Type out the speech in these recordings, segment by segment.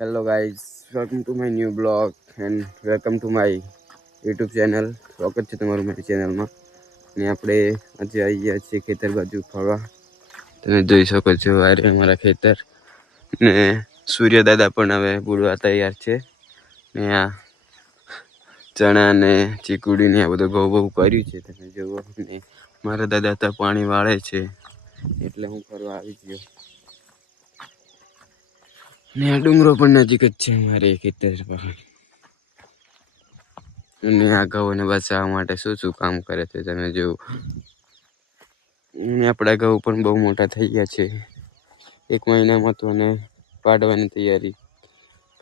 Hello guys, welcome to my new blog and welcome to my YouTube channel. સ્વાગત છે તમારું મારી ચેનલમાં. ને આપણે આજે આવી ગયા છીએ ખેતર બાજુ ફરવા. તમે જોઈ શકો છો આ રહ્યા અમારા ખેતર ને સૂર્ય દાદા પણ હવે બુડવા તૈયાર છે. ને આ ચણા ને ચીકુડી ને આ બધું ઘઉં બહુ કર્યું છે. તમે જુઓ ને મારા દાદા તો પાણી વાળે છે એટલે હું ફરવા આવી ગયો. ને આ ડુંગરો પણ નજીક જ છે મારે ખેતર પર. અને આ ઘઉંને બચાવવા માટે શું કામ કરે છે તમે જુઓ. આપણા ઘઉં પણ બહુ મોટા થઈ ગયા છે. 1 મહિનામાં તો એને પાડવાની તૈયારી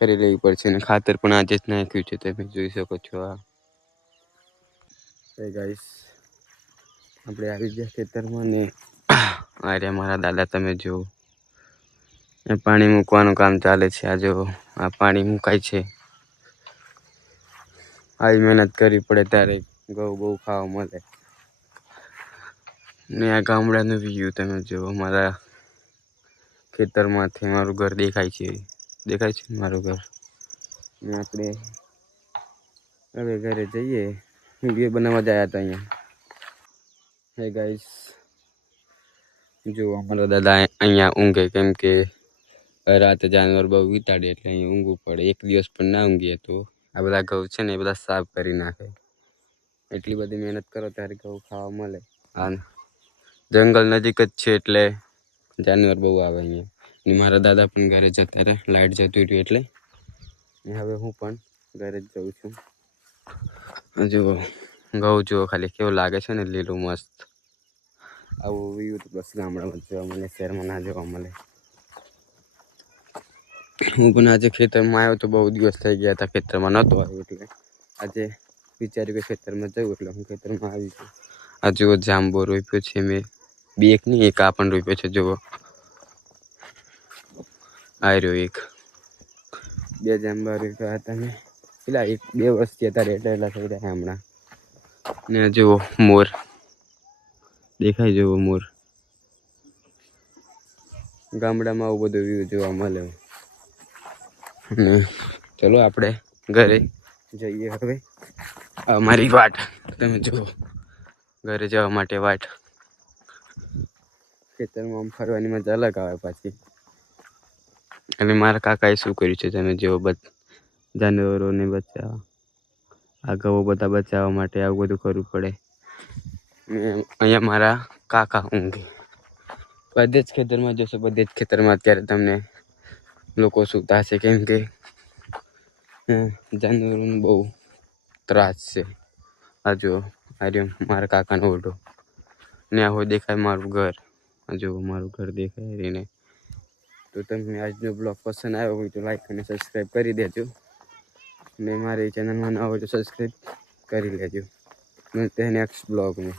કરી લેવી પડશે. અને ખાતર પણ આજે જ નાખ્યું છે તમે જોઈ શકો છો. હે ગાઈસ, આપણે આવી ગયા ખેતરમાં ને અરે મારા દાદા તમે જુઓ પાણી મૂકવાનું કામ ચાલે છે. આ જો આ પાણી મુકાય છે. આવી મહેનત કરવી પડે ત્યારે ઘઉં બહુ ખાવા મળે. ને આ ગામડાનું વ્યૂ તમે જુઓ. મારા ખેતરમાંથી મારું ઘર દેખાય છે મારું ઘર. ને આપણે હવે ઘરે જઈએ. વિડીયો બનાવવા ગયા હતા અહીંયા. હે ગાઈસ, જો અમારા દાદા અહીંયા ઊંઘે કેમ કે રાતે જાનવર બહુ વિતાડે એટલે અહીં ઊંઘવું પડે. એક દિવસ પણ ના ઊંઘીએ તો આ બધા ઘઉં છે ને એ બધા સાફ કરી નાખે. એટલી બધી મહેનત કરો ત્યારે ઘઉં ખાવા મળે. આ જંગલ નજીક જ છે એટલે જાનવર બહુ આવે અહીંયા. ને મારા દાદા પણ ઘરે જતા રહે, લાઇટ જતું રહ્યું એટલે. ને હવે હું પણ ઘરે જ જઉં છું. જુઓ ઘઉં જુઓ ખાલી કેવું લાગે છે ને લીલું મસ્ત. આવું વ્યૂ તો બસ ગામડામાં જોવા મળે, શહેરમાં ના જોવા મળે. હું પણ આજે ખેતરમાં આવ્યો તો બહુ દિવસ થઈ ગયા હતા ખેતરમાં નહોતો આવ્યો એટલે આજે વિચાર્યું કે ખેતરમાં જવું એટલે હું ખેતરમાં આવી છું. આ જુઓ જાંબો રોપ્યો છે મેં. એક નહીં એક આ પણ રોપ્યો છે. જુઓ આ રહ્યો એક. 2 જાંબા રોપ્યા હતા મેં પેલા 1-2 વર્ષથી હતા એટલા થઈ રહ્યા હમણાં. ને જુઓ મોર દેખાય. જુઓ મોર. ગામડામાં આવું બધું વ્યૂ જોવા મળે. ને ચલો આપણે ઘરે જઈએ હવે. અમારી વાટ તમે જુઓ, ઘરે જવા માટે વાટ. ખેતરમાં આમ ફરવાની મજા અલગ આવે પાછી. અને મારા કાકાએ શું કર્યું છે તમે જુઓ. જાનવરોને બચાવવા, આ ઘઉં બધા બચાવવા માટે આવું બધું કરવું પડે. ને અહીંયા મારા કાકા ઊંઘે. બધે જ ખેતરમાં જશો, બધે જ ખેતરમાં અત્યારે તમને લોકો સૂતા છે કેમ કે જાનવરોનો બહુ ત્રાસ છે. આ જુઓ આ રહ્યો મારા કાકાનો ઓઢો. ને આ હોય દેખાય મારું ઘર. આ જુઓ મારું ઘર દેખાય રહીને. તો તમને આજનો બ્લોગ પસંદ આવ્યો હોય તો લાઈક અને સબસ્ક્રાઈબ કરી દેજો. ને મારી ચેનલમાં ન હોય તો સબસ્ક્રાઈબ કરી લેજો. મળते हैं नेक्स्ट ब्लॉग में.